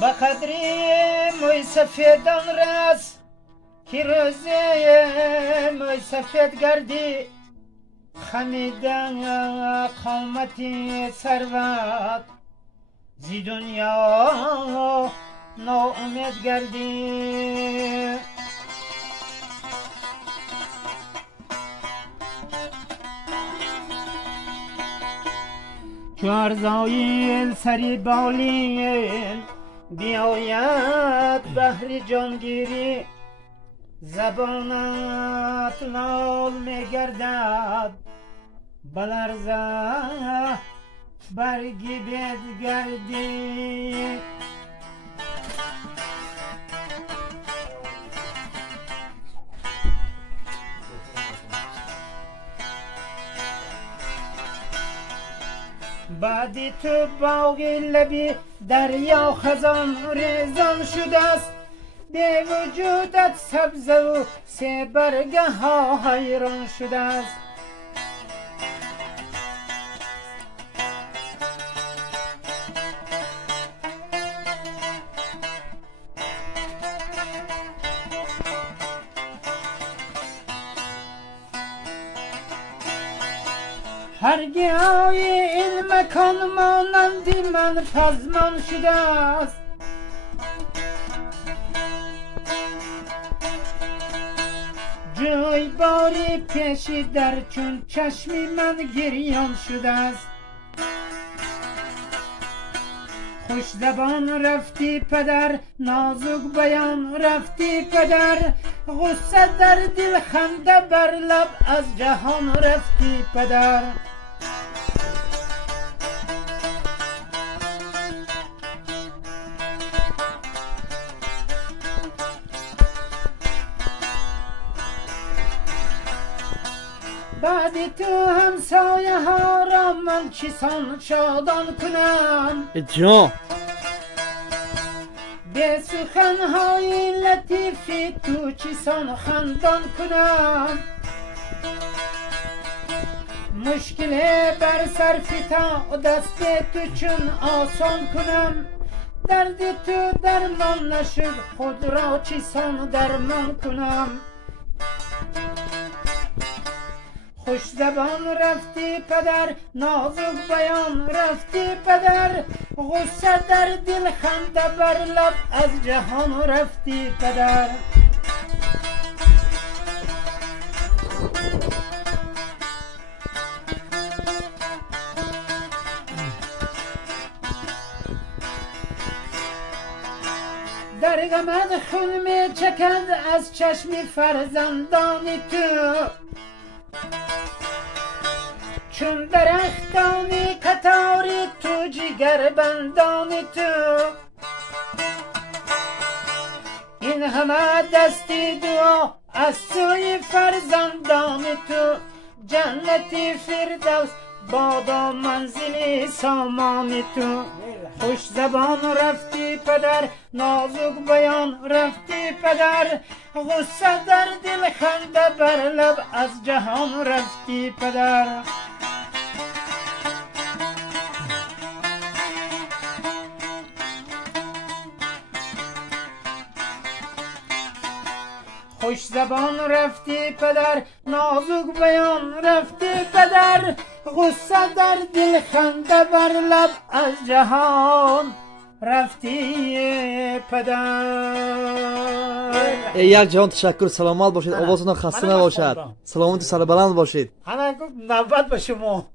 بقدری موی سفیدان راست که روزه موی سفید گردی خمیدن قومتی ثروت زی دنیا ناامید گردی چو ارزایل سری بالین بیاید بهر جانگیری زبانت لال میگردد بلرزه برگی بید گردی بعدی تو باغی لبی دریا خزان ریزان شده است به وجودت سبزه و سه برگه ها حیران شده است هرگه های این مکان مانندی من پزمان شده است جای باری پیشی در چون چشمی من گریان شده است خوش زبان رفتی پدر نازک بیان رفتی پدر غصه در دل خنده بر لب از جهان رفتی پدر بعد تو همسایه ها را من چیسان شادان کنم جان به سخنهای لطیفی تو چیسان خندان کنم مشکل بر سر فتا دست تو چون آسان کنم درد تو درمان نشد خود را چیسان درمان کنم خوش زبان رفتی پدر نازک بیان رفتی پدر غصه در دل خنده بر لب از جهان رفتی پدر در غمت خون می چکد از چشم فرزندان تو چون درختانی قطاری تو جگر بندانی تو این همه دستی دعا از سوی فرزندان تو جنتی فردوس بادا منزلی سامان تو خوش زبان رفتی پدر نازک بیان رفتی پدر غصه در دل خنده بر لب از جهان رفتی پدر خوش زبان رفتی پدر نازک بیان رفتی پدر غصه در دل خنده بر لب از جهان رفتی پدر یک جهان تشکر سلامت باشید آوازتان خسته نباشد سلامت و سربلند باشید همه نوبت به شما